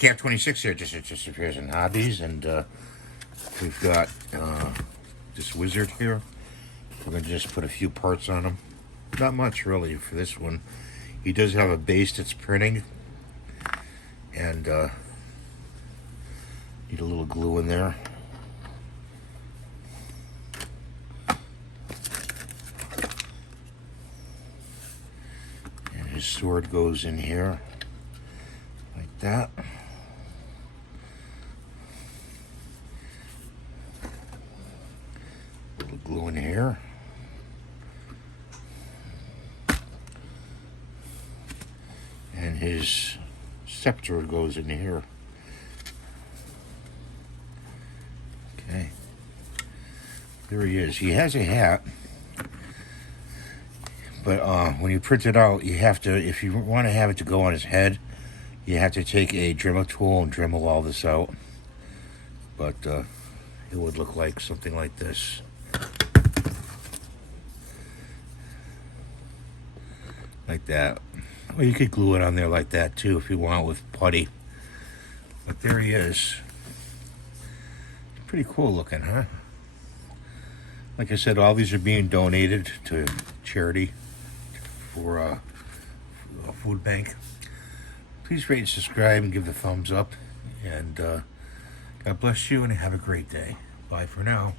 Cat 26 here just appears in hobbies, and we've got this wizard here. We're going to just put a few parts on him. Not much really for this one. He does have a base that's printing, and need a little glue in there. And his sword goes in here like that. A little glue in here. And his scepter goes in here. Okay. There he is. He has a hat. But when you print it out, you have to, if you want to have it to go on his head, you have to take a Dremel tool and Dremel all this out. But it would look like something like this. Like that. Well, you could glue it on there like that too if you want with putty. But there he is. Pretty cool looking, huh? Like I said, all these are being donated to charity for a food bank. Please rate and subscribe and give the thumbs up. And God bless you and have a great day. Bye for now.